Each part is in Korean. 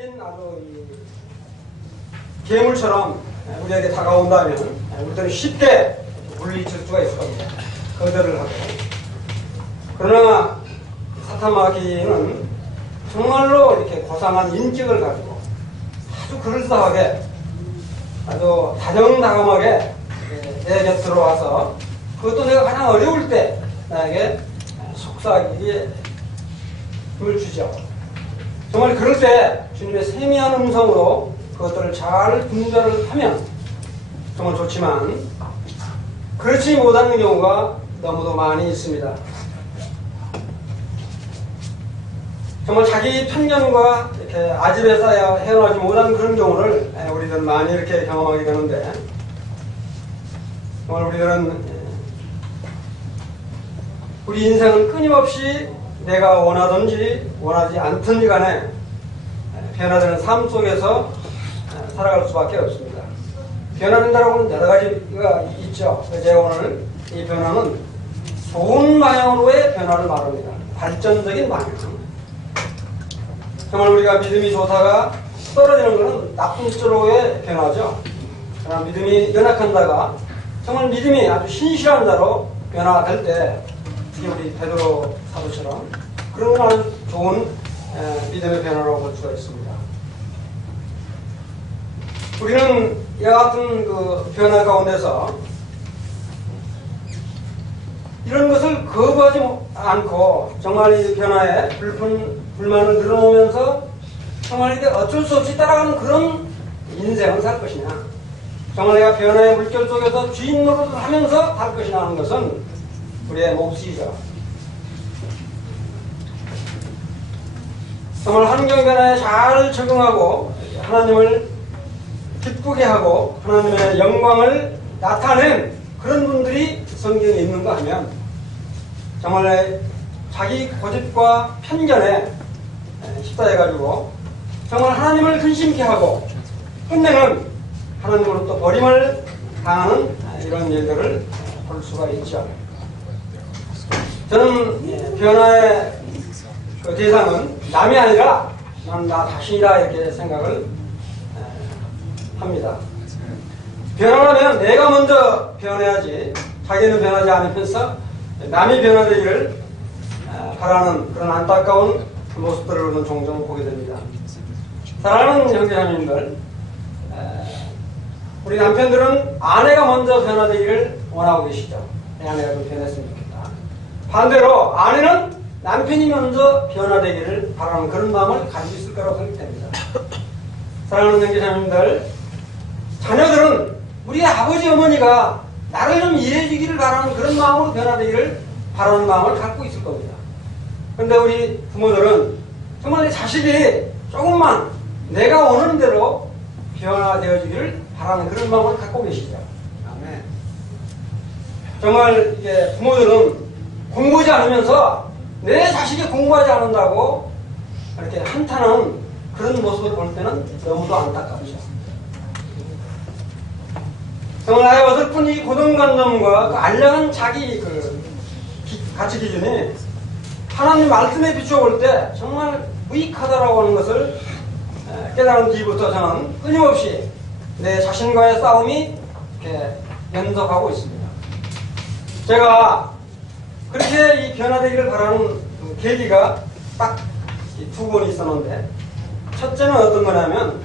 생긴 아주 괴물처럼 우리에게 다가온다면 우리들은 쉽게 물리칠 수가 있을 겁니다. 거절을 하고. 그러나 사탄 마귀는 정말로 이렇게 고상한 인격을 가지고 아주 그럴싸하게 아주 다정다감하게 내 곁으로 와서 그것도 내가 가장 어려울 때 나에게 속삭이기에 힘을 주죠. 정말 그럴 때 주님의 세미한 음성으로 그것들을 잘 분별을 하면 정말 좋지만 그렇지 못하는 경우가 너무도 많이 있습니다. 정말 자기 편견과 이렇게 아집에 쌓여 헤어나지 못한 그런 경우를 우리들은 많이 이렇게 경험하게 되는데 정말 우리들은 우리 인생은 끊임없이 내가 원하든지 원하지 않든지 간에 변화되는 삶 속에서 살아갈 수밖에 없습니다. 변화된다고 하는 여러 가지가 있죠. 제가 오늘 이 변화는 좋은 방향으로의 변화를 말합니다. 발전적인 방향. 정말 우리가 믿음이 좋다가 떨어지는 것은 나쁜 쪽으로의 변화죠. 그러나 믿음이 연약한다가 정말 믿음이 아주 신실한 자로 변화될 때 특히 우리 베드로 사도처럼 그런 건 아주 좋은 믿음의 변화라고 볼 수가 있습니다. 우리는 이와 같은 그 변화 가운데서 이런 것을 거부하지 않고 정말 이 변화에 불만을 늘어놓으면서 정말 이게 어쩔 수 없이 따라가는 그런 인생을 살 것이냐, 정말 내가 변화의 물결 속에서 주인 노릇을 하면서 살 것이냐 하는 것은 우리의 몫이죠. 정말 환경 변화에 잘 적응하고 하나님을 기쁘게 하고 하나님의 영광을 나타낸 그런 분들이 성경에 있는가 하면 정말 자기 고집과 편견에 휩싸여가지고 정말 하나님을 근심케 하고 끝내는 하나님으로부터 버림을 당하는 이런 일들을 볼 수가 있죠. 저는 변화의 그 대상은 남이 아니라 나는 나 자신이다 이렇게 생각을 합니다. 변화하면 내가 먼저 변해야지 자기는 변하지 않으면서 남이 변화되기를 바라는 그런 안타까운 모습들을 우리는 종종 보게 됩니다. 사랑하는 형제자매님들, 우리 남편들은 아내가 먼저 변화되기를 원하고 계시죠. 내 아내가 좀 변했으면 좋겠다. 반대로 아내는 남편이 먼저 변화되기를 바라는 그런 마음을 가지고 있을 거라고 생각됩니다. 사랑하는 형제자매님들, 자녀들은 우리 아버지 어머니가 나를 좀 이해해 주기를 바라는 그런 마음으로 변화되기를 바라는 마음을 갖고 있을 겁니다. 그런데 우리 부모들은 정말 내 자식이 조금만 내가 원하는 대로 변화되어 주기를 바라는 그런 마음을 갖고 계시죠. 아멘. 정말 이게 부모들은 공부하지 않으면서 내 자식이 공부하지 않는다고 이렇게 한탄하는 그런 모습을 볼 때는 너무도 안타깝죠. 정말 나의 어설픈 이 고정관념과 그 알량한 자기 가치 기준이 하나님 말씀에 비추어 볼 때 정말 무익하다라고 하는 것을 깨달은 뒤부터 저는 끊임없이 내 자신과의 싸움이 이렇게 연속하고 있습니다. 제가 그렇게 이 변화되기를 바라는 계기가 딱 두 번이 있었는데, 첫째는 어떤 거냐면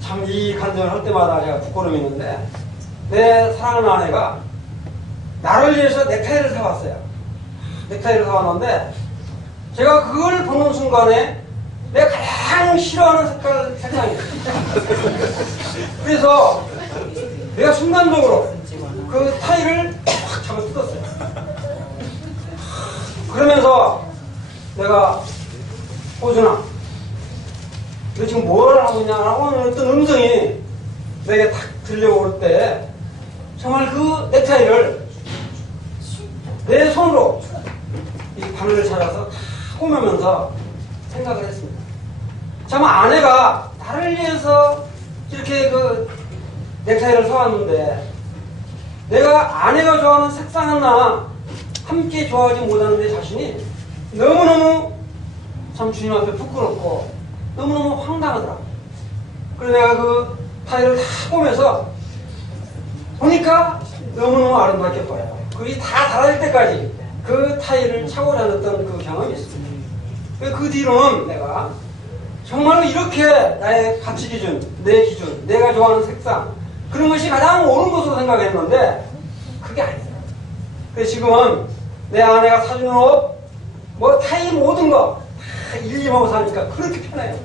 참 이 간증을 할 때마다 제가 부끄러움이 있는데, 내 사랑하는 아내가 나를 위해서 넥타이를 사왔어요. 넥타이를 사왔는데 제가 그걸 보는 순간에 내가 가장 싫어하는 색상이에요. 그래서 내가 순간적으로 그 타이를 확 잡아 뜯었어요. 그러면서 내가 호준아, 너 지금 뭘 하고 있냐 라고 하는 어떤 음성이 내게 탁 들려올 때 정말 그 넥타이를 내 손으로 이 바늘을 찾아서 다 꼬매면서 생각을 했습니다. 참 아내가 나를 위해서 이렇게 그 넥타이를 사왔는데 내가 아내가 좋아하는 색상 하나 함께 좋아하지 못하는 내 자신이 너무너무 참 주님 앞에 부끄럽고 너무너무 황당하더라고. 그래서 내가 그 타일을 다 보면서 보니까 너무너무 아름답게 보여요. 그게 다 달아질 때까지 그 타일을 차고 다녔던 그 경험이 있습니다. 그 뒤로는 내가 정말로 이렇게 나의 가치 기준, 내 기준, 내가 좋아하는 색상 그런 것이 가장 옳은 것으로 생각했는데 그게 아니더라고요. 그래서 지금은 내 아내가 사주는 옷, 뭐 타일 모든 거 다 일림하고 사니까 그렇게 편해요.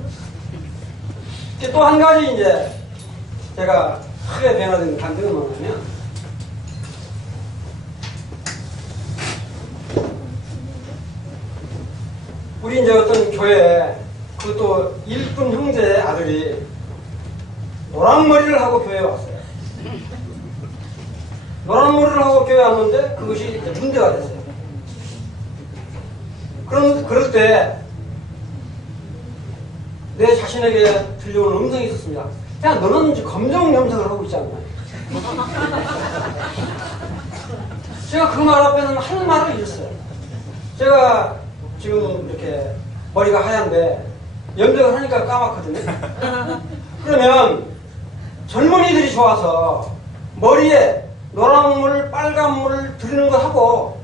또 한 가지 이제 제가 크게 변화된 감정은 뭐냐면 우리 이제 어떤 교회에 그것도 일꾼 형제의 아들이 노란머리를 하고 교회에 왔어요. 노란머리를 하고 교회에 왔는데 그것이 이제 문제가 됐어요. 그럴 때 내 자신에게 들려오는 음성이 있었습니다. 야, 너는 이제 검정 염색을 하고 있지 않나? 제가 그 말 앞에는 한 말을 잃었어요. 제가 지금 이렇게 머리가 하얀데 염색을 하니까 까맣거든요. 그러면 젊은이들이 좋아서 머리에 노란 물, 빨간 물 들이는 거 하고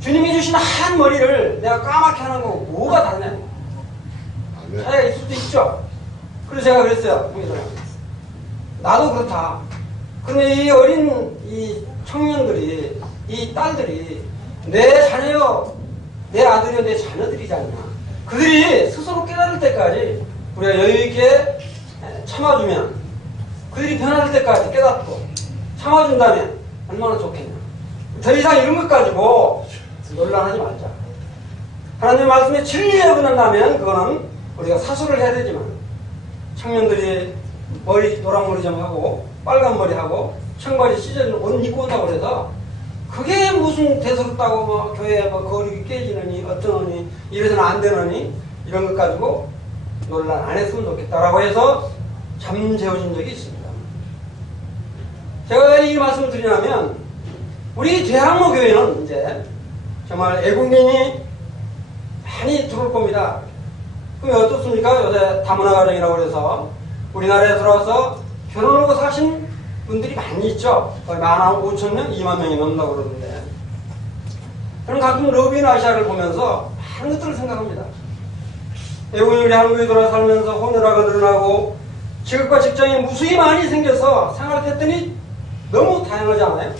주님이 주신 하얀 머리를 내가 까맣게 하는 거고 뭐가 다르냐? 차이가 있을 수도 있죠. 그래서 제가 그랬어요. 나도 그렇다. 그러면 이 어린 이 청년들이, 이 딸들이 내 자녀요, 내 아들이요, 내 자녀들이지 않나. 그들이 스스로 깨달을 때까지 우리가 여유있게 참아주면, 그들이 변화될 때까지 깨닫고 참아준다면 얼마나 좋겠냐. 더 이상 이런 것 가지고 논란하지 말자. 하나님의 말씀에 진리에 어긋난다면 그거는 우리가 사수를 해야 되지만 청년들이 머리 노란머리 좀 하고 빨간 머리 하고 청바지 찢어진 옷 입고 온다고 그래서 그게 무슨 대수롭다고 뭐 교회에 뭐 거룩이 깨지느니 어쩌느니 이래서는 안 되느니 이런 것 가지고 논란 안 했으면 좋겠다라고 해서 잠재워진 적이 있습니다. 제가 왜 이 말씀을 드리냐면 우리 대학로 교회는 이제 정말 애국민이 많이 들어올 겁니다. 그럼 어떻습니까? 요새 다문화 가정이라고 그래서 우리나라에 들어와서 결혼하고 사신 분들이 많이 있죠. 거의 15,000명, 2만 명이 넘는다고 그러는데 저는 가끔 러빈 아시아를 보면서 많은 것들을 생각합니다. 외국인이 우리 한국에 돌아 살면서 혼혈아가 늘어나고 직업과 직장이 무수히 많이 생겨서 생활을 했더니 너무 다양하지 않아요?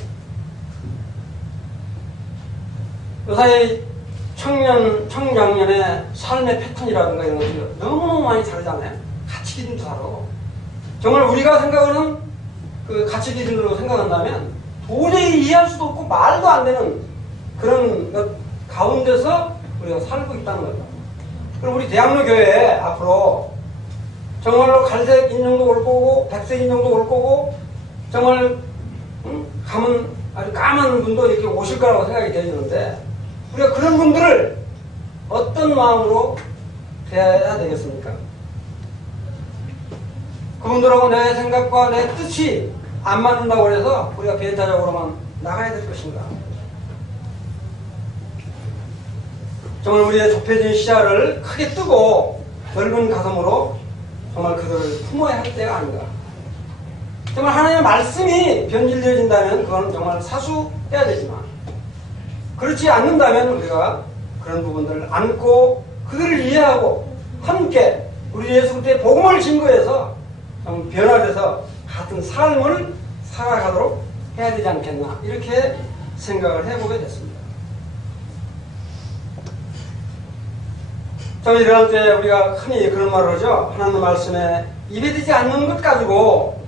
요사이 청장년의 삶의 패턴이라든가 이런 것들이 너무너무 많이 다르잖아요. 가치 기준도 다르고. 정말 우리가 생각하는 그 가치 기준으로 생각한다면 도저히 이해할 수도 없고 말도 안 되는 그런 것 가운데서 우리가 살고 있다는 거죠. 그럼 우리 대학로 교회에 앞으로 정말로 갈색 인종도 올 거고 백색 인종도 올 거고 정말 가면 아주 까만 분도 이렇게 오실 거라고 생각이 되는데 우리가 그런 분들을 어떤 마음으로 대해야 되겠습니까? 그분들하고 내 생각과 내 뜻이 안 맞는다고 해서 우리가 배타적으로만 나가야 될 것인가? 정말 우리의 좁혀진 시야를 크게 뜨고 넓은 가슴으로 정말 그들을 품어야 할 때가 아닌가? 정말 하나님의 말씀이 변질되어진다면 그건 정말 사수해야 되지만 그렇지 않는다면 우리가 그런 부분들을 안고 그들을 이해하고 함께 우리 예수 그리스도의 복음을 증거해서 좀 변화돼서 같은 삶을 살아가도록 해야 되지 않겠나 이렇게 생각을 해보게 됐습니다. 좀 이럴 때 우리가 흔히 그런 말을 하죠. 하나님 말씀에 입에 되지 않는 것 가지고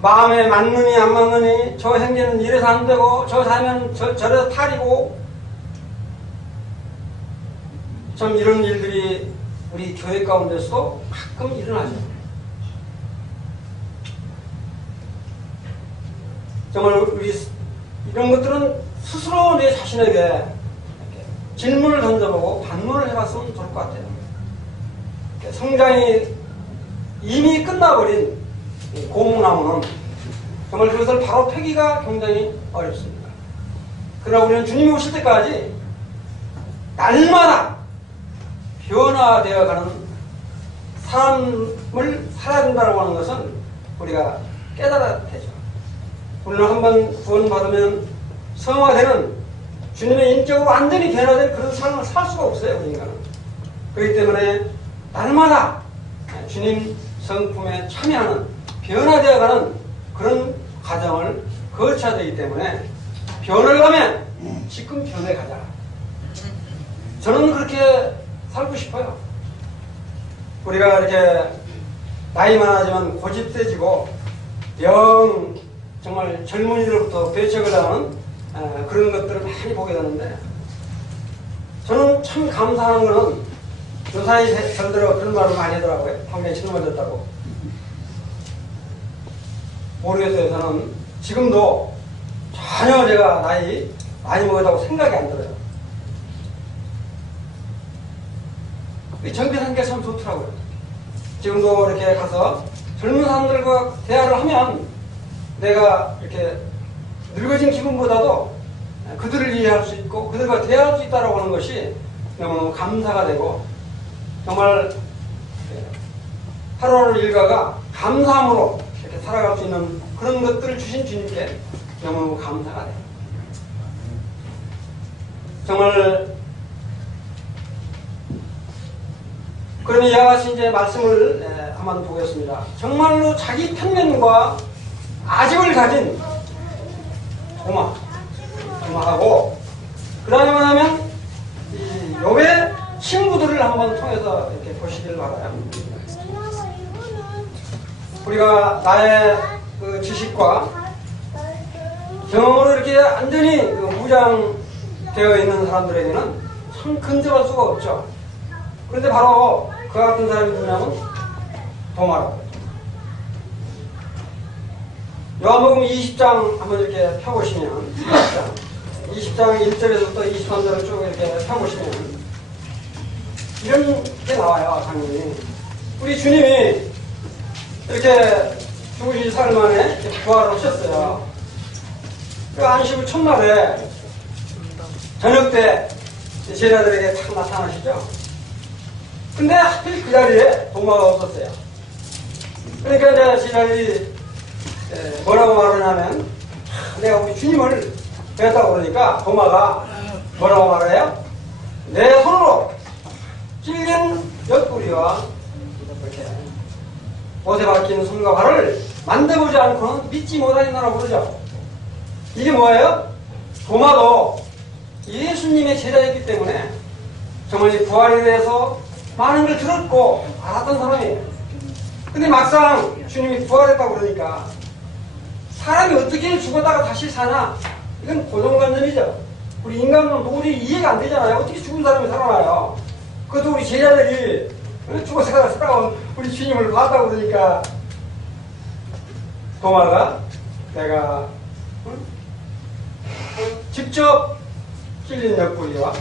마음에 맞느니 안 맞느니 저 행위는 이래서 안 되고 저 사면 저래서 탈이고 참 이런 일들이 우리 교회 가운데서도 가끔 일어나죠. 정말 우리 이런 것들은 스스로 내 자신에게 질문을 던져보고 반문을 해봤으면 좋을 것 같아요. 성장이 이미 끝나버린 고무나무는 정말 그것을 바로 펴기가 굉장히 어렵습니다. 그러나 우리는 주님이 오실 때까지 날마다 변화되어가는 사람을 살아야 된다고 하는 것은 우리가 깨달아야 되죠. 오늘 한번 구원받으면 성화되는 주님의 인격으로 완전히 변화된 그런 삶을 살 수가 없어요. 우리 인간은. 그렇기 때문에 날마다 주님 성품에 참여하는 변화되어가는 그런 과정을 거쳐야 되기 때문에 변을 가면 지금 변해 가자. 저는 그렇게 살고 싶어요. 우리가 이렇게 나이 많아지면 고집세지고 정말 젊은이들부터 배척을 당하는 그런 것들을 많이 보게 되는데 저는 참 감사한 거는 요사이 절대로 그런 말을 많이 하더라고요. 당장에 젊어졌다고. 모르겠어요. 저는 지금도 전혀 제가 나이 많이 먹었다고 생각이 안 들어요. 정비하는 게 참 좋더라고요. 지금도 이렇게 가서 젊은 사람들과 대화를 하면 내가 이렇게 늙어진 기분보다도 그들을 이해할 수 있고 그들과 대화할 수 있다고 하는 것이 너무 감사가 되고 정말 하루하루 일과가 감사함으로 이렇게 살아갈 수 있는 그런 것들을 주신 주님께 너무 감사가 돼요. 정말 그러면 이와 같이 이제 말씀을 한번 보겠습니다. 정말로 자기 편견과 아집을 가진 도마하고 그 다음에 뭐냐면 이 욥의 친구들을 한번 통해서 이렇게 보시길 바라요. 우리가 나의 그 지식과 경험으로 이렇게 완전히 무장되어 있는 사람들에게는 참 근접할 수가 없죠. 그런데 바로 그 같은 사람이 누구냐면 도마라고. 요한복음 20장 한번 이렇게 펴보시면 20장 1절에서부터 23절을 쭉 이렇게 펴보시면 이런 게 나와요. 당연히 우리 주님이 이렇게 죽으신 사흘 만에 이렇게 부활을 하셨어요. 그 안식일 첫날에 저녁 때 제자들에게 탁 나타나시죠. 근데 하필 그 자리에 도마가 없었어요. 그러니까 이제 제자들이 뭐라고 말하냐면 내가 우리 주님을 뵀다고 그러니까 도마가 뭐라고 말해요? 내 손으로 찔린 옆구리와 이렇게 못에 박힌 손과 발을 만져보지 않고는 믿지 못하겠나라고 그러죠. 이게 뭐예요? 도마도 예수님의 제자였기 때문에 정말 이 부활에 대해서 많은 걸 들었고 알았던 사람이에요. 근데 막상 주님이 부활했다고 그러니까 사람이 어떻게 죽었다가 다시 사나? 이건 고정관념이죠. 우리 인간은 도저히 이해가 안 되잖아요. 어떻게 죽은 사람이 살아나요? 그것도 우리 제자들이 죽어서 살아온 우리 주님을 봤다고 그러니까 도마가 내가 직접 찔린 옆구리와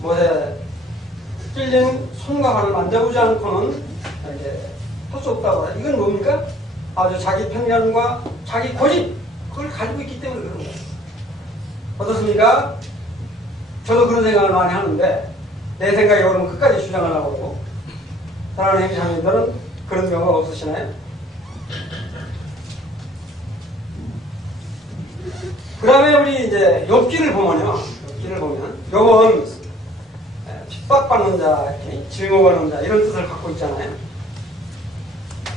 못에 찔린 손과 발을 만져보지 않고는 이렇게 할 수 없다고 해요. 이건 뭡니까? 아주 자기 편견과 자기 고집 그걸 가지고 있기 때문에 그런 거예요. 어떻습니까? 저도 그런 생각을 많이 하는데 내 생각이 오르면 끝까지 주장을 하고 그러고 사랑하는 행자님들은 그런 경우가 없으시나요? 그 다음에 우리 이제 욥기를 보면요. 욥은 핍박받는 자, 증오하는 자 이런 뜻을 갖고 있잖아요.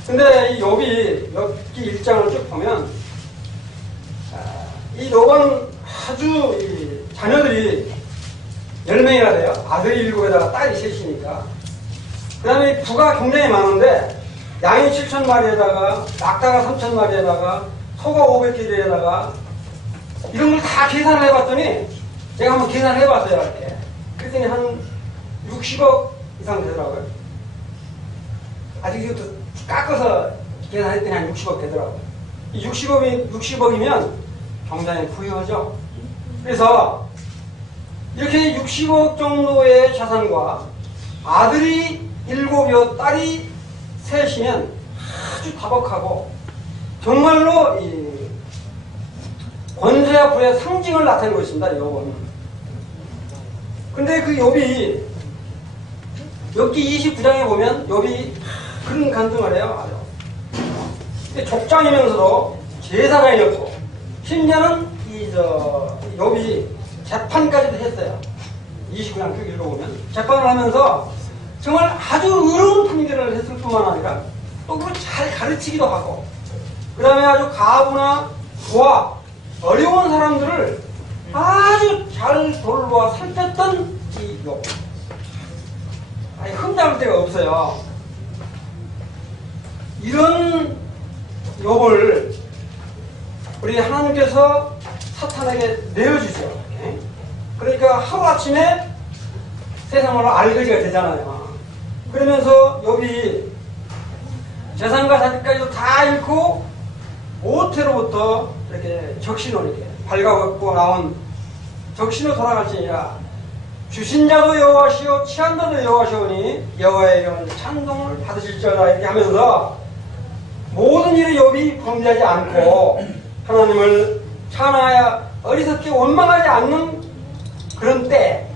근데 이 욥이 욥기 1장을 쭉 보면 이 욥은 아주 자녀들이 10명이나 돼요. 아들이 7에다가 딸이 3이니까. 그 다음에 부가 굉장히 많은데 양이 7,000마리에다가 낙타가 3,000마리에다가 소가 500개에다가 이런 걸 다 계산을 해봤더니 제가 한번 계산을 해봤어요. 이렇게. 그랬더니 한 60억 이상 되더라고요. 아직 이것도 깎아서 계산했더니 한 60억 되더라고요. 이 60억이면 굉장히 부유하죠. 그래서 이렇게 60억 정도의 자산과 아들이 7여 딸이 3이면 아주 다복하고 정말로 이 권세와 부의 상징을 나타내고 있습니다. 욥은. 근데 그 욥이 엽기 29장에 보면 욥이 그런 간증을 해요. 아주. 족장이면서도 제사장이었고 심지어는 욥이 재판까지도 했어요. 29장 쭉 읽어보면 재판을 하면서 정말 아주 의로운 판결을 했을 뿐만 아니라 또 그걸 잘 가르치기도 하고 그 다음에 아주 가부나 부하 어려운 사람들을 아주 잘 돌보아 살폈던 이 욥. 아니 흠잡을 데가 없어요. 이런 욥을 우리 하나님께서 사탄에게 내어주세요. 그러니까 하루아침에 세상으로 알거지가 되잖아요. 그러면서 욥이 재산과 자식까지도 다 잃고 모태로부터 이렇게 적신호 이렇게 발가벗고 나온 적신호 돌아갈지니라 주신 자도 여호와시오 취한 자도 여호와시오니 여호와의 이름은 찬송을 받으실지어다 이렇게 하면서 모든 일을 욥이 범죄하지 않고 하나님을 찬양하여 어리석게 원망하지 않는 그런 때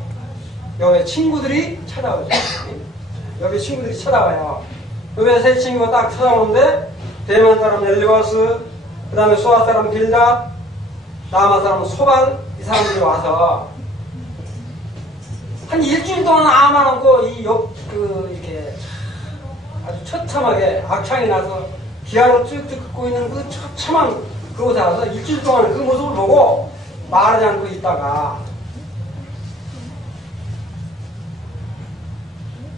욥의 친구들이 찾아오죠. 욥의 친구들이 찾아와요. 욥의 세 친구가 딱 찾아오는데 대만 사람 엘리바스, 그 다음에 수아 사람 빌닷, 나아마 사람 소발 이 사람들이 와서 한 일주일 동안 아무만 없고 이 욥 이렇게 아주 처참하게 악창이 나서 기아로 쭉쭉 긋고 있는 그 처참한 그곳에 와서 일주일 동안 그 모습을 보고 말하지 않고 있다가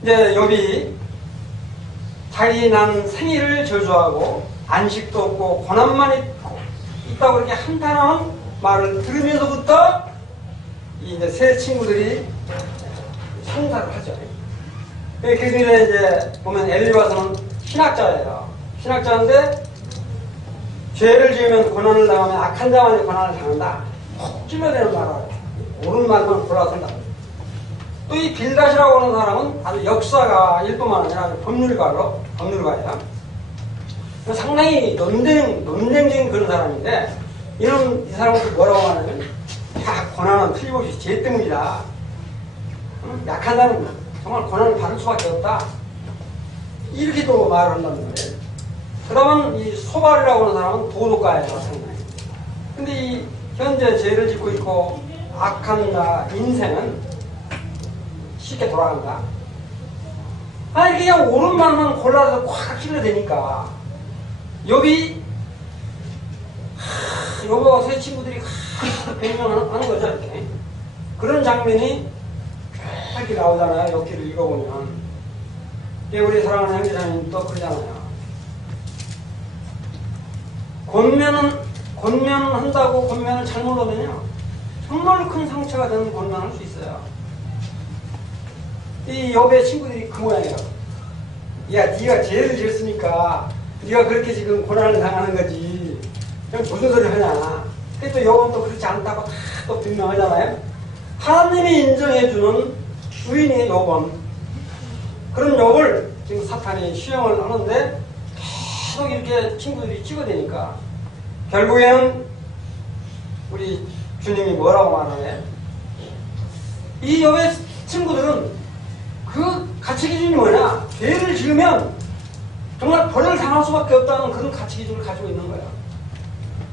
이제 욥이 자기 난 생일을 저주하고 안식도 없고 고난만 있다고 그렇게 한탄하는 말을 들으면서부터 이제 세 친구들이 성사를 하죠. 그 중에 이제 보면 엘리바스는 신학자예요. 신학자인데 죄를 지으면 고난을 당하면 악한 자만이 고난을 당한다. 찔러대는 말을 옳은 말만 골라선다. 또 이 빌닷이라고 하는 사람은 아주 역사가 일뿐만 아니라 아주 법률가예요. 상당히 논쟁적인 그런 사람인데 이 사람은 뭐라고 하냐면 야 고난은 틀림없이 죄 때문이다. 약한 자는 정말 고난을 받을 수밖에 없다. 이렇게 또 말을 한다는 거예요. 그러면 이 소발이라고 하는 사람은 도덕가예요. 상당히. 근데 이 현재 죄를 짓고 있고 악한 자 인생은 쉽게 돌아간다. 아니 그냥 옳은 말만 골라서 콱 찔러대니까 욥이 욥과 세 친구들이 변명하는 거죠. 이렇게. 그런 장면이 이렇게 나오잖아요. 욥기를 읽어보면 우리 사랑하는 형제자매님 또 그러잖아요. 권면한다고 권면을 잘못 하면요 정말로 큰 상처가 되는 권면할 수 있어요. 이 욥의 친구들이 그 모양이에요. 야 네가 죄를 지었으니까 네가 그렇게 지금 고난을 당하는 거지. 그냥 무슨 소리 하냐. 근데 또 욥은 또 그렇지 않다고 다 또 변명하잖아요. 하나님이 인정해주는 주인의 욥은 그런 욥을 지금 사탄이 시험을 하는데 계속 이렇게 친구들이 찍어대니까 결국에는 우리 주님이 뭐라고 말하네. 이 욥의 친구들은 그 가치 기준이 뭐냐? 죄를 지으면 정말 벌을 당할 수밖에 없다는 그런 가치 기준을 가지고 있는 거야.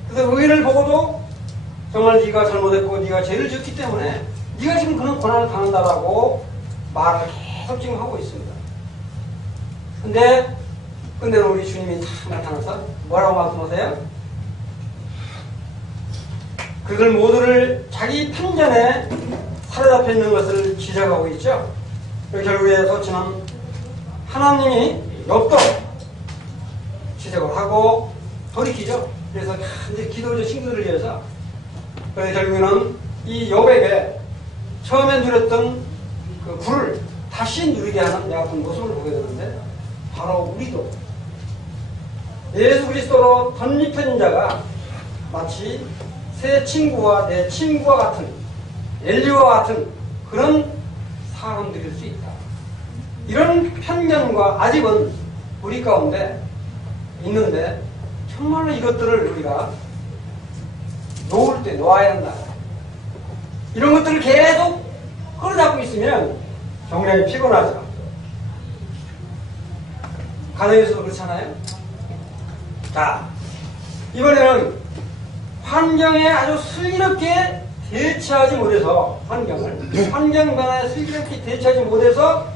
그래서 의인을 보고도 정말 네가 잘못했고 네가 죄를 지었기 때문에 네가 지금 그런 고난을 당한다라고 말을 계속 지금 하고 있습니다. 근데 우리 주님이 탁 나타나서 뭐라고 말씀하세요? 그들 모두를 자기 편견에 사로잡혀 있는 것을 지적하고 있죠. 결국에 서치는 하나님이 욥도 지적을 하고 돌이키죠. 그래서 이제 기도를 친구들을 위해서 그래서 결국에는 이 욥에게 처음에 누렸던 그 불을 다시 누리게 하는 약간 모습을 보게 되는데 바로 우리도 예수 그리스도로 덧입혀진 자가 마치 새 친구와 내 친구와 같은 엘리와 같은 그런 사람들일 수 있다. 이런 편견과 아집은 우리 가운데 있는데 정말로 이것들을 우리가 놓을 때 놓아야 한다. 이런 것들을 계속 끌어잡고 있으면 정량이 피곤하죠. 가정에서도 그렇잖아요. 자, 이번에는 환경에 아주 슬기롭게 대처하지 못해서 환경 변화에 슬기롭게 대처하지 못해서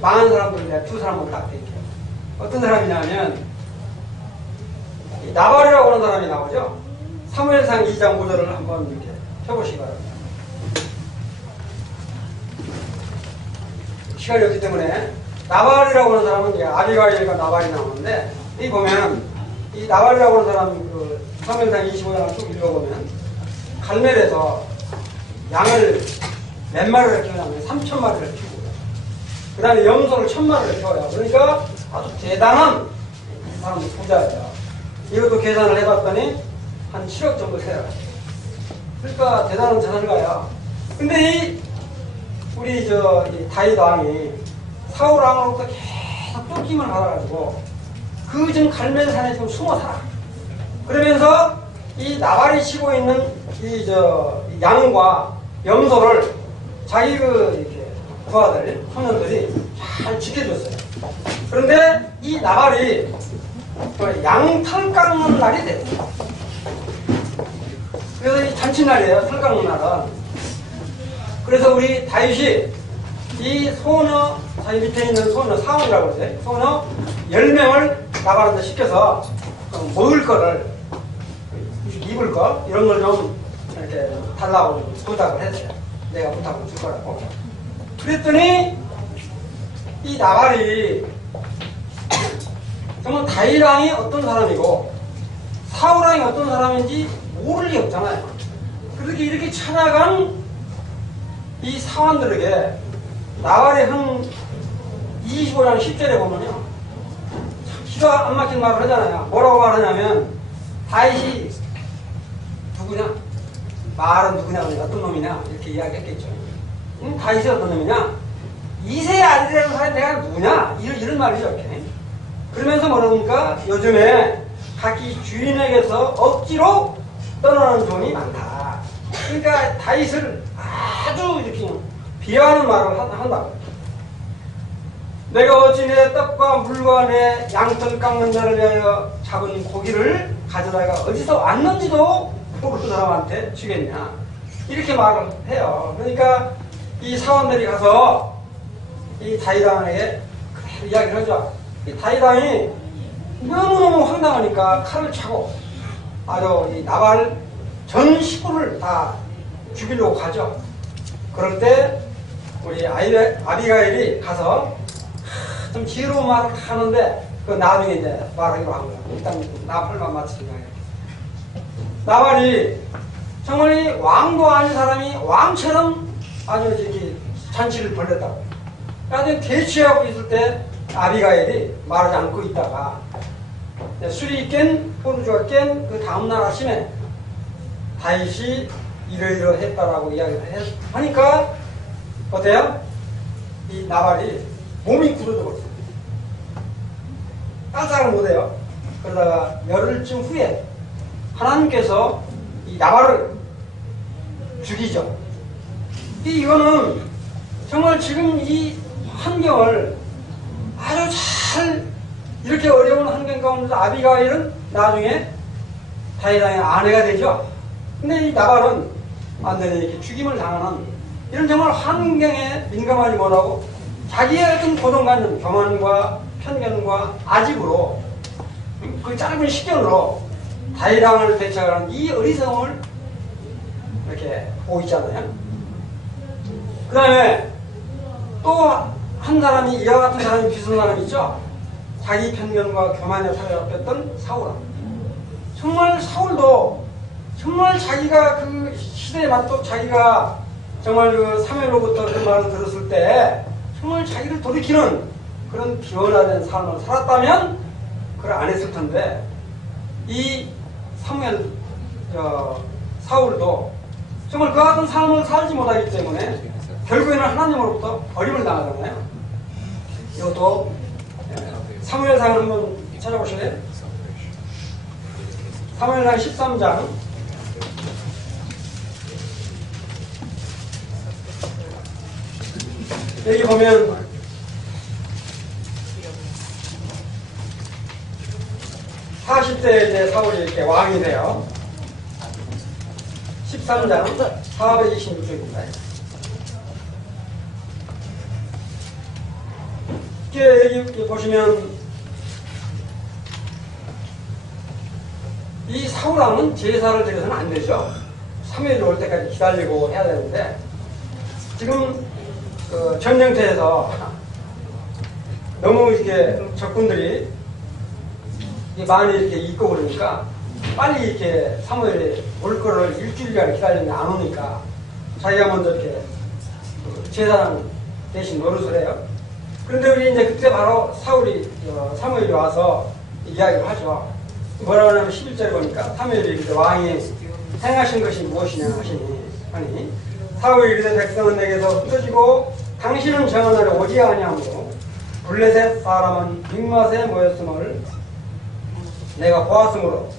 망한 사람들인데 두 사람을 딱 드릴게요. 어떤 사람이냐면 나발이라고 하는 사람이 나오죠. 사무엘상 2장 5절을 한번 이렇게 펴보시기 바랍니다. 시간이 없기 때문에 나발이라고 하는 사람은 이제 아비가일과 나발이 나오는데 이 보면 이 나발이라고 하는 사람 그 사무엘상 25장을 쭉 읽어보면 갈멜에서 양을 몇 마리를 키우냐면 3,000마리를 키우고 그 다음에 염소를 1,000마리를 키워요. 그러니까 아주 대단한 사람 부자예요. 이것도 계산을 해봤더니 한 7억 정도 돼요. 그러니까 대단한 재산가요. 근데 우리 이 다윗 왕이 사울 왕으로부터 계속 쫓김을 받아가지고 그 지금 갈멜산에 지금 숨어 살아. 그러면서 이 나발이 치고 있는 이 양과 염소를 자기 이렇게 부하들, 소년들이 잘 지켜줬어요. 그런데 이 나발이 양털 깎는 날이 됐어요. 그래서 이 잔칫날이에요, 털 깎는 날은. 그래서 우리 다윗이 이 소녀, 자기 밑에 있는 소녀, 사원이라고 그러죠. 소녀 10명을 나발한테 시켜서 먹을 거를, 입을 거, 이런 걸 좀 이렇게 달라고 부탁을 했어요. 내가 부탁을 줄 거라고. 그랬더니 이 나발이 정말 다윗 왕이 어떤 사람이고 사울 왕이 어떤 사람인지 모를 리 없잖아요. 그렇게 이렇게 찾아간 이 사원들에게 나발이 한 25장 10절에 보면요, 기가 안 막힌 말을 하잖아요. 뭐라고 말하냐면 다윗이 누구냐? 말은 누구냐? 어떤 놈이냐? 이렇게 이야기했겠죠. 다윗이 어떤 놈이냐? 이세의 아들이라는 사람이 내가 누구냐? 이런 말이죠. 이렇게. 그러면서 뭐라니까 요즘에 각기 주인에게서 억지로 떠나는 종이 많다. 그러니까 다윗을 아주 이렇게 비하하는 말을 한다고. 내가 어찌 내 떡과 물과 내 양털 깎는 자를 위하여 잡은 고기를 가져다가 어디서 왔는지도 모르는 사람한테 주겠냐. 이렇게 말을 해요. 그러니까 이 사원들이 가서 이 다윗 왕에게 이야기를 하죠. 이 다윗 왕이 너무너무 황당하니까 칼을 차고 아주 이 나발 전 식구를 다 죽이려고 가죠. 그럴 때 우리 아비가일이 가서 좀 지혜로운 말을 하는데 그 나중에 이제 말하기로 한 거야. 일단 나팔만 맞추자. 나발이 정말 이 왕도 아닌 사람이 왕처럼 아주 이렇게 잔치를 벌였다고. 나중에 대취하고 있을 때 아비가일이 말하지 않고 있다가 술이 깬 포르주가 깬 그 다음날 아침에 다윗이 이러이러했다라고 이야기를 하니까 어때요? 이 나발이 몸이 굳어져 버렸어요. 깜짝을 못해요. 그러다가 열흘쯤 후에 하나님께서 이 나발을 죽이죠. 이거는 정말 지금 이 환경을 아주 잘 이렇게 어려운 환경 가운데서 아비가일은 나중에 다윗 왕의 아내가 되죠. 근데 이 나발은 완전히 이렇게 죽임을 당하는 이런 정말 환경에 민감하지 못하고 자기의 어떤 고정관념, 교만과 편견과 아집으로 그 짧은 시견으로 다윗 왕을 대처하는 이 어리석음을 이렇게 보이잖아요. 그 다음에 또 한 사람이 이와 같은 사람이 비슷한 사람이 있죠. 자기 편견과 교만에 사로잡혔던 사울. 정말 사울도 정말 자기가 그 시대에 맞도록 자기가 정말 그 사무엘로부터 그 말을 들었을 때 정말 자기를 돌이키는 그런 변화된 삶을 살았다면 그걸 안 했을 텐데 이 사무엘 사울도 정말 그와 같은 삶을 살지 못하기 때문에 결국에는 하나님으로부터 버림을 당하잖아요. 이것도 사무엘상을 한번 찾아보실래요? 사무엘상 13장 여기 보면 이때 이제 사울이 이렇게 왕이 돼요. 13장 426쪽입니다. 여기 보시면 이 사울왕은 제사를 드려서는 안 되죠. 3일 올 때까지 기다리고 해야 되는데 지금 그 전쟁터에서 너무 이렇게 적군들이 많이 이렇게 있고 그러니까 빨리 이렇게 사무엘이 올 거를 일주일간 기다리는데 안 오니까 자기가 먼저 이렇게 제사장 대신 노릇을 해요. 그런데 우리 이제 그때 바로 사무엘이 와서 이야기를 하죠. 뭐라고 하냐면 11절에 보니까 사무엘이 왕이 행하신 것이 무엇이냐 하니 사울이 이르되 백성은 내게서 흩어지고 당신은 정한 날에 오지 아니하므로 블레셋 사람은 믹맛에 모였음을 내가 보았으므로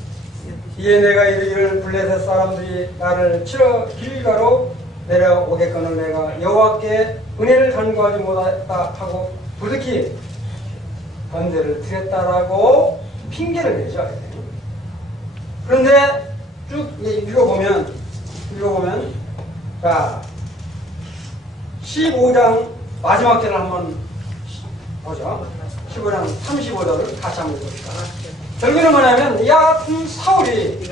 이에 내가 이르기를 블레셋 사람들이 나를 치러 길가로 내려오겠거늘 내가 여호와께 은혜를 간구하지 못했다 하고 부득이 번제를 드렸다라고 핑계를 내죠. 그런데 쭉 읽어보면 자 15장 마지막 절을 한번 보죠. 15장 35절을 같이 한번 봅시다. 결국에는 뭐냐면 이 같은 사울이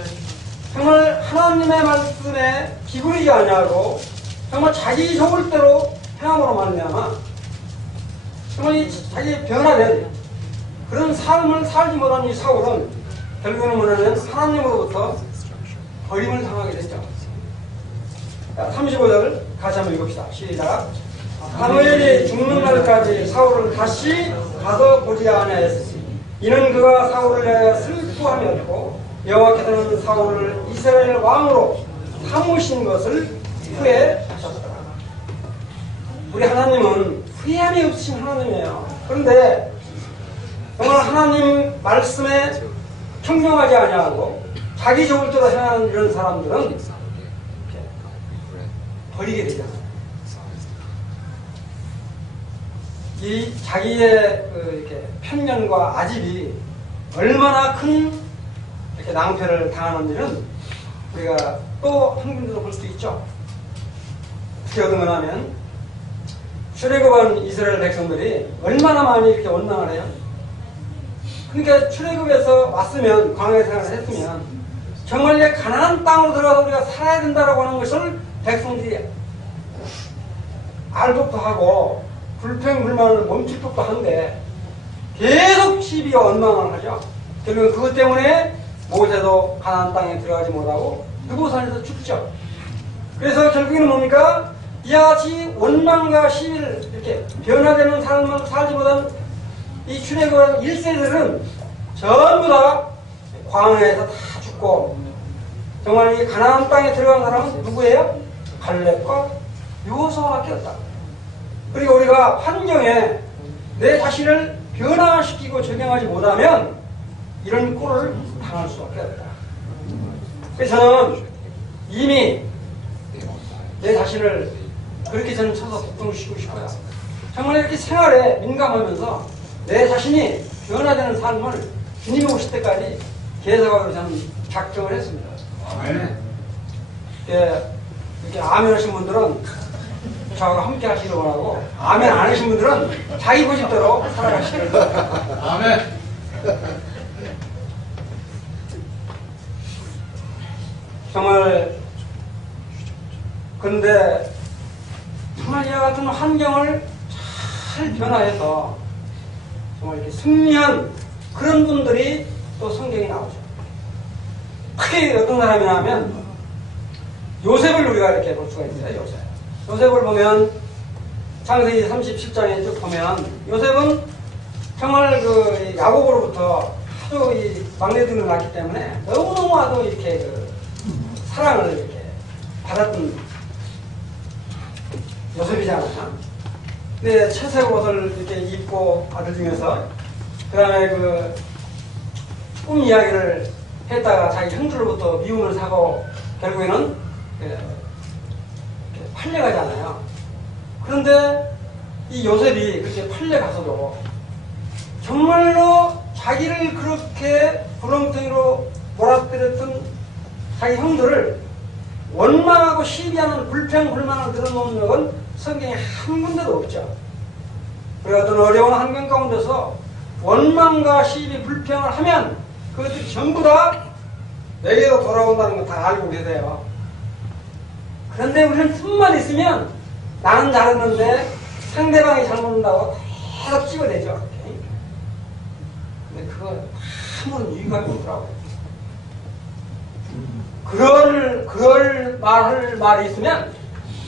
정말 하나님의 말씀에 기울이지 아니하고 정말 자기 좋을 대로 행함으로 말미암아 정말 자기 변화된 그런 삶을 살지 못한 이 사울은 결국에는 뭐냐면 하나님으로부터 버림을 당하게 됐죠. 35절 같이 한번 읽읍시다. 시작. 사무엘이 죽는 날까지 사울을 다시 가서 보지 아니하였으니 이는 그가 사울을 내어 슬프함이었고 여호와께서는 사울을 이스라엘 왕으로 삼으신 것을 후회하셨더라. 우리 하나님은 후회함이 없으신 하나님이에요. 그런데 정말 하나님 말씀에 청정하지 아니하고 자기 좋을 대로 행하는 이런 사람들은 버리게 되잖아요. 이 자기의 이렇게 편견과 아집이 얼마나 큰 이렇게 낭패를 당하는지는 우리가 또 한 군데로 볼 수 있죠. 어떻게 얻으면 출애굽한 이스라엘 백성들이 얼마나 많이 이렇게 원망을 해요. 그러니까 출애굽에서 왔으면 광야 생활을 했으면 정말 이제 가나안 땅으로 들어가서 우리가 살아야 된다라고 하는 것을 백성들이 알 법도 하고 불평불만을 멈출 법도 한데 계속 시비와 원망을 하죠. 결국 그것 때문에 모세도 가나안 땅에 들어가지 못하고 그곳 안에서 죽죠. 그래서 결국에는 뭡니까? 이와 같이 원망과 시비를 이렇게 변화되는 삶을 살지 못한 이 출애굽한 1세들은 전부 다 광야에서 다 죽고 정말 이 가나안 땅에 들어간 사람은 누구예요? 갈렙과 여호수아밖에 없다. 그리고 우리가 환경에 내 자신을 변화시키고 적용하지 못하면 이런 꼴을 당할 수밖에 없다. 그래서 저는 이미 내 자신을 그렇게 저는 쳐서 복종시키고 싶어요. 정말 이렇게 생활에 민감하면서 내 자신이 변화되는 삶을 주님이 오실 때까지 계속하기로 저는 작정을 했습니다. 아멘. 이렇게 아멘 하신 분들은 저하고 함께 하시길 원하고 아멘 안 하신 분들은 자기 고집대로 살아가시길 바랍니다. 아멘. 정말 그런데 정말 이와 같은 환경을 잘 변화해서 정말 이렇게 승리한 그런 분들이 또 성경에 나오죠. 크게 어떤 사람이냐 하면 요셉을 우리가 이렇게 볼 수가 있어요. 요셉을 보면 창세기 37장에 쭉 보면 요셉은 정말 그 야곱으로부터 아주 이 막내들을 낳기 때문에 너무너무 이렇게 그 사랑을 이렇게 받았던 요셉이잖아요. 근데 채색 옷을 이렇게 입고 아들 중에서 그 다음에 그 꿈 이야기를 했다가 자기 형들로부터 미움을 사고 결국에는 팔려가잖아요. 그런데 이 요셉이 그렇게 팔려가서도 정말로 자기를 그렇게 구렁텅이로 몰아뜨렸던 자기 형들을 원망하고 시비하는 불평불만을 들어놓은 적은 성경에 한 군데도 없죠. 그리고 어떤 어려운 환경 가운데서 원망과 시비, 불평을 하면 그것들이 전부 다 내게로 돌아온다는 거 다 알고 계세요. 그런데 우리는 틈만 있으면 나는 잘했는데 상대방이 잘못한다고 계속 찍어내죠. 근데 그거 아무런 유익함이 없더라고요. 그럴 말이 있으면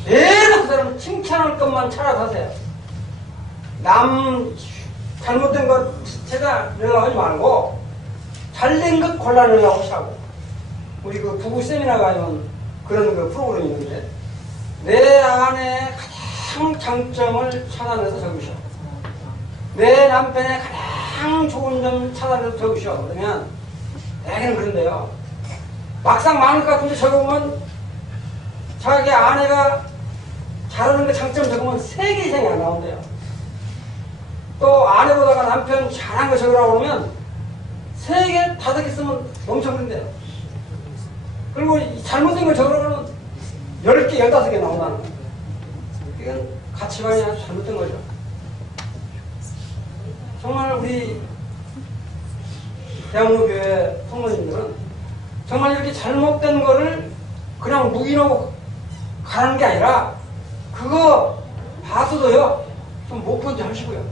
내가 그 사람 칭찬할 것만 찾아서 하세요. 남 잘못된 것 제가 연락하지 말고 잘된 것 골라내려고 하시라고. 우리 그 부부 세미나가 하는 그런 그 프로그램이 있는데 내 안에 가장 장점을 찾아내서 적으셔. 내 남편의 가장 좋은 점 찾아내서 적으셔. 그러면 내게는 그런데요. 막상 많을 것 같은데 적으면 자기 아내가 잘하는 그 장점 적으면 3개 이상이 안 나온대요. 또 아내보다가 남편 잘한 거 적으라고 그러면 3개, 5개 쓰면 넘쳐버린대요. 그리고 잘못된 걸 적으라고 하면 10개, 15개 나온다는 거예요. 이건 가치관이 아주 잘못된 거죠. 정말 우리 대학로교회 성도님들은 정말 이렇게 잘못된 거를 그냥 묵인하고 가는 게 아니라 그거 봐서도요 좀 못 본 척 하시고요.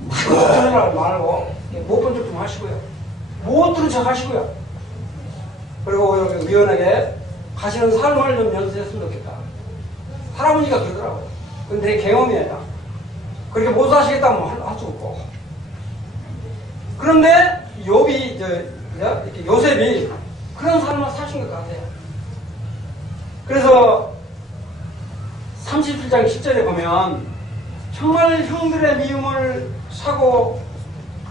못 들은 말 말고 못 본 척 좀 하시고요. 못 들은 척 하시고요. 그리고 여기 위원에게 가시는 삶을 좀 연습했으면 좋겠다. 할아버지가 그러더라고요. 근데 내 경험이에요. 그렇게 못 사시겠다면 할 수 없고. 그런데 이렇게 요셉이 그런 삶을 사신 것 같아요. 그래서 37장 10절에 보면 정말 형들의 미움을 사고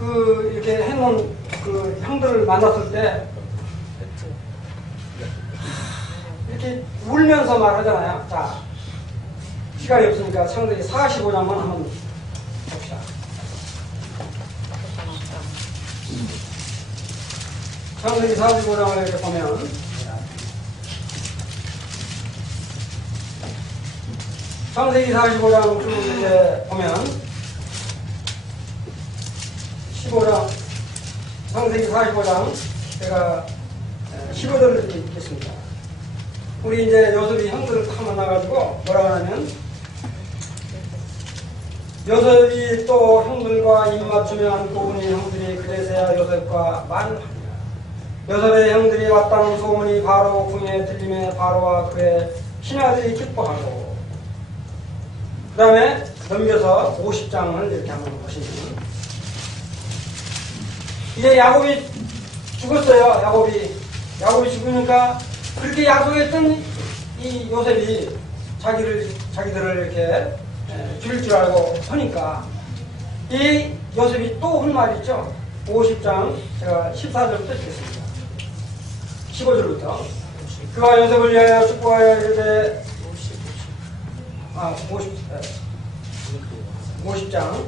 이렇게 해놓은 그 형들을 만났을 때 이렇게 울면서 말하잖아요. 자, 시간이 없으니까 창세기 45장만 한번 봅시다. 창세기 45장을 이렇게 보면 창세기 45장 쭉 이제 보면 15장 창세기 45장 제가 15절을 읽겠습니다. 우리 이제 요셉이 형들을 다 만나가지고 뭐라고 하냐면 요셉이 또 형들과 입맞추며 안고 오니 형들이 그제서야 요셉과 말을 하니라. 요셉의 형들이 왔다는 소문이 바로 궁에 들림에 바로와 그의 신하들이 기뻐하고 그 다음에 넘겨서 50장을 이렇게 한번 보시면 이제 야곱이 죽었어요. 야곱이 죽으니까 그렇게 약속했던 이 요셉이 자기들을 이렇게 죽일 줄 알고 서니까 이 요셉이 또 한 말이 있죠. 50장 제가 14절부터 읽겠습니다. 15절부터 그가 요셉을 위하여 축복하여 이르되 50장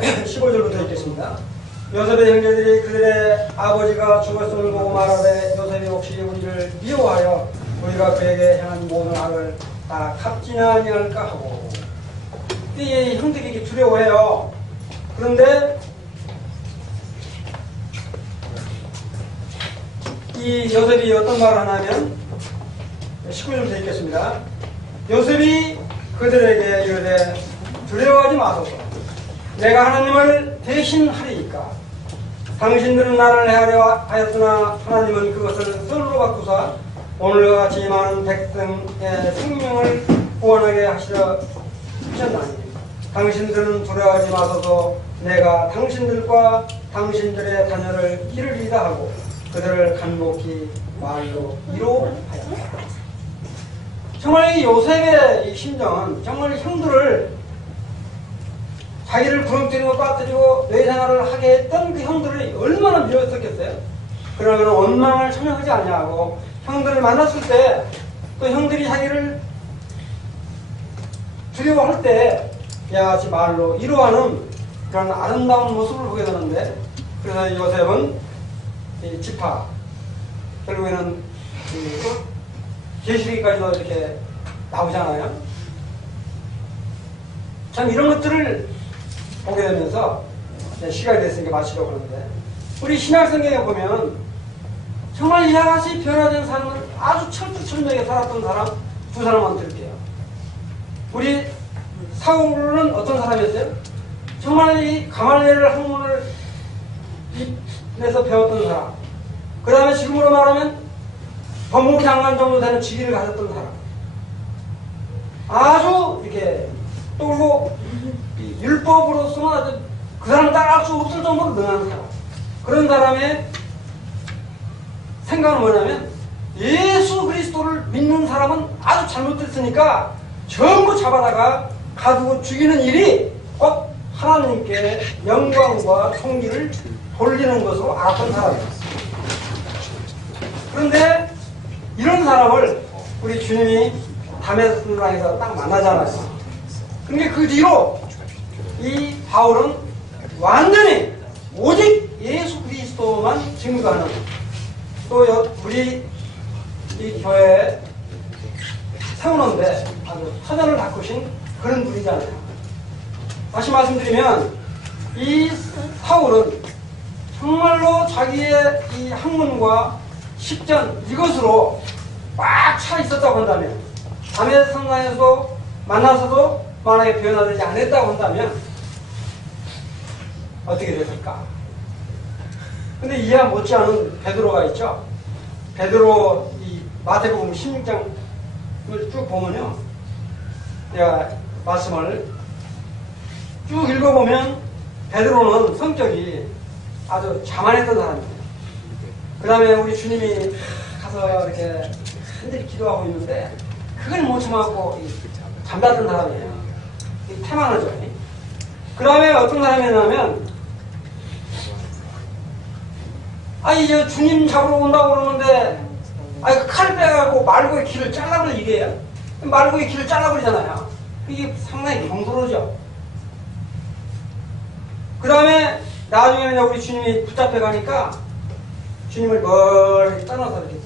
15절부터 읽겠습니다. 요셉의 형제들이 그들의 아버지가 죽었음을 보고 말하되 요셉이 혹시 우리를 미워하여 우리가 그에게 행한 모든 악을 다 갚지는 아니할까 하고 이 형들이 두려워해요. 그런데 이 요셉이 어떤 말을 하냐면 19절부터 읽겠습니다. 요셉이 그들에게 이르되 두려워하지 마소서. 내가 하나님을 대신하리이까. 당신들은 나를 해하려 하였으나 하나님은 그것을 선으로 바꾸사 오늘과 같이 많은 백성의 생명을 구원하게 하셨나니 당신들은 두려워하지 마소서. 내가 당신들과 당신들의 자녀를 기르리다 하고 그들을 간곡히 말로 위로하였다. 정말 이 요셉의 이 심정은 정말 형들을 자기를 부렁뜨리고 빠뜨리고 뇌생활을 하게 했던 그 형들을 얼마나 미웠었겠어요. 그러나 원망을 전혀 하지 아니하고 형들을 만났을 때 또 형들이 자기를 두려워할 때 야같이 말로 위로하는 그런 아름다운 모습을 보게 되는데, 그래서 요셉은 이 지파, 결국에는 계시기까지도 이렇게 나오잖아요. 참 이런 것들을 보게 되면서 시간이 됐으니까 마치려고 하는데, 우리 신약성경에 보면 정말 이와 같이 변화된 삶을 아주 철두철미하게 살았던 사람 두 사람만 드릴게요. 우리 사울은 어떤 사람이었어요? 정말 이 가말리엘 학문을 입에서 배웠던 사람, 그 다음에 지금으로 말하면 법무부 장관 정도 되는 직위를 가졌던 사람, 아주 이렇게 또 율법으로서는 아주 그 사람 따라할 수 없을 정도로 능한 사람. 그런 사람의 생각은 뭐냐면, 예수 그리스도를 믿는 사람은 아주 잘못됐으니까 전부 잡아다가 가두고 죽이는 일이 곧 하나님께 영광과 통기를 돌리는 것으로 알았던 사람이었어요. 그런데 이런 사람을 우리 주님이 다메섹에서 딱 만나잖아요. 근데 그 뒤로 이 바울은 완전히 오직 예수 그리스도만 증거하는, 또 우리 이 교회에 세우는데 아주 터전을 닦으신 그런 분이잖아요. 다시 말씀드리면 이 사울은 정말로 자기의 이 학문과 식전 이것으로 꽉 차 있었다고 한다면, 다메섹 성당에서 만나서도 만약에 변화되지 않았다고 한다면 어떻게 됐을까? 근데 이와 못지않은 베드로가 있죠. 베드로 이 마태복음 16장을 쭉 보면요, 내가 말씀을 쭉 읽어보면 베드로는 성격이 아주 자만했던 사람이에요. 그 다음에 우리 주님이 가서 이렇게 흔들히 기도하고 있는데 그걸 못 참아갖고 잠잤던 사람이에요. 태만하죠. 그 다음에 어떤 사람이냐면, 이제 주님 잡으러 온다고 그러는데, 그 칼을 빼갖고 말고의 길을 잘라버려, 이게요. 말고의 길을 잘라버리잖아요. 이게 상당히 경솔하죠. 그 다음에 나중에 우리 주님이 붙잡혀 가니까 주님을 멀리 떠나서 이렇게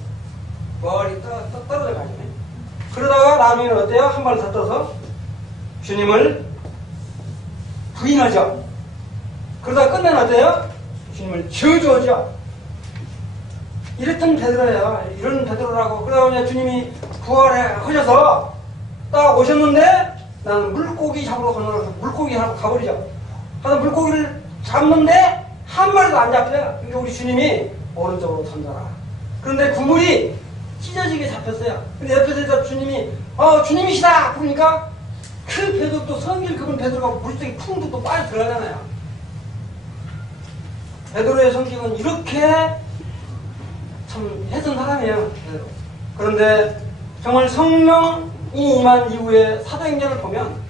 멀리 떨어져 가죠. 그러다가 나중에는 어때요? 한 발 더 떠서 주님을 부인하죠. 그러다 끝내는 어때요? 주님을 저주하죠. 이랬던 베드로예요. 이런 베드로라고. 그러다 주님이 부활하셔서 딱 오셨는데, 나는 물고기 잡으러 건너서 물고기 하고 가버리죠. 그래서 물고기를 잡는데 한 마리도 안 잡혀요. 그러니까 우리 주님이 오른쪽으로 던져라. 그런데 그물이 찢어지게 잡혔어요. 근데 옆에서 주님이 주님이시다 그러니까 그 베드로, 또 성길 그분 베드로가 물속에 쿵 또 빠져 들어가잖아요. 베드로의 성격은 이렇게 참 했던 사람이에요. 베드로. 그런데 정말 성령이 임한 이후에 사도행전을 보면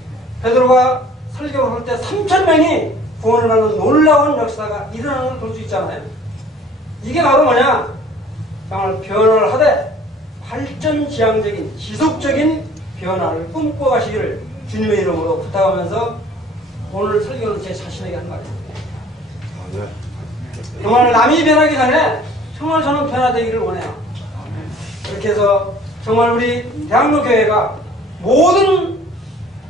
베드로가 설교를 할 때 3,000명이 구원을 하는 놀라운 역사가 일어나는 걸 볼 수 있잖아요. 이게 바로 뭐냐? 정말 변화를 하되 발전지향적인 지속적인 변화를 꿈꿔 가시기를 주님의 이름으로 부탁하면서 오늘 설교는 제 자신에게 한 말입니다. 정말 남이 변하기 전에 정말 저는 변화되기를 원해요. 그렇게 해서 정말 우리 대학로 교회가 모든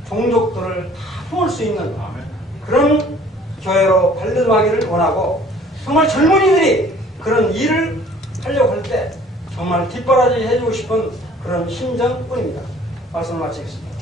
종족들을 다 품을 수 있는 그런 교회로 발돋움하기를 원하고, 정말 젊은이들이 그런 일을 하려고 할 때 정말 뒷바라지 해주고 싶은 그런 심정뿐입니다. 말씀을 마치겠습니다.